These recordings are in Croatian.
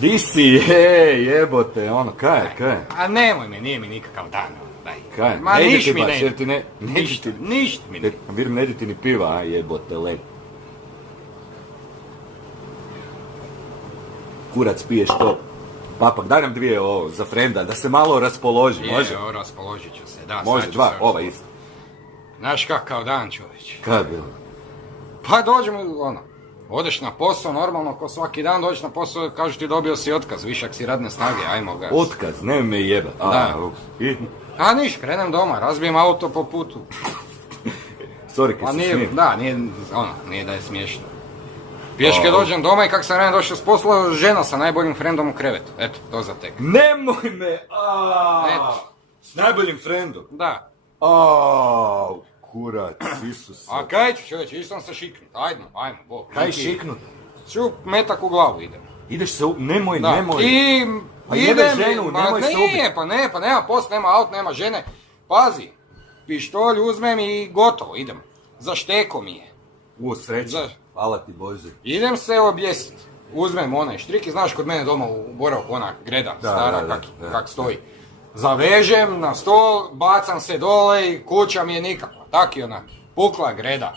Di si, jebote, ono, kaj? A nemoj me, nije mi nikakav dan. Daj. Kaj? Ma Ne ide niš ti mi baš, ne jer ti ne... Ništa mi ne. Vidim, ne ide ti ni piva, a jebote, lep. Kurac, piješ to. Papak, daj nam dvije ovo, za frenda, da se malo raspoloži, može? Je, raspoložit ću se, da. Može, sad ću dva, se ova isto. Znaš kakav dan, čovječ. Kaj je bilo? Pa dođemo, odeš na posao, normalno, ko svaki dan dođeš na posao, kažu ti dobio si otkaz, višak si radne snage, ajmo ga. Otkaz, ne me jeba. Da. I? A niš, krenem doma, razbijem auto po putu. Sorry, Pa kaj se nije, smijem. da, nije da je smiješno. Pješke dođem doma i kak sam radim došao s posla, žena sa najboljim frendom u krevetu. Eto, to za tek. Nemoj me, Eto. s najboljim frendom. Da. Kurac, Isuse. A kaj ću čovječe, išao sam se šiknut, ajmo, bog. Kaj šiknut? Ću metak u glavu idem. Ideš se, nemoj. I Pa jebe idem, ženu, nemoj se ubiti. Pa nema posla, nema auto, nema žene. Pazi, pištolj uzmem i gotovo, idem. Za šteko mi je. Sreća, hvala ti Bože. Idem se objesiti. Uzmem onaj štrik i znaš kod mene doma u Borovku ona greda stara kak stoji. Zavežem na stol, bacam se dole i kuća mi je nikakva. Tak i ona, pukla greda.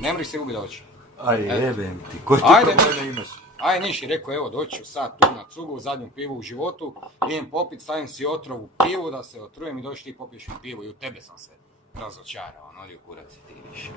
Ne mri se ubiti oči. Aj jebem ti, koje ti Ajde, probleme imaš? Aj niš, rekao evo doću sad tu na cugu, u zadnju pivu u životu, idem popit, stavim si otrov u pivu da se otrujem i doći ti popiješ mi pivu i u tebe sam se razočarao, odi u kurac i ti više.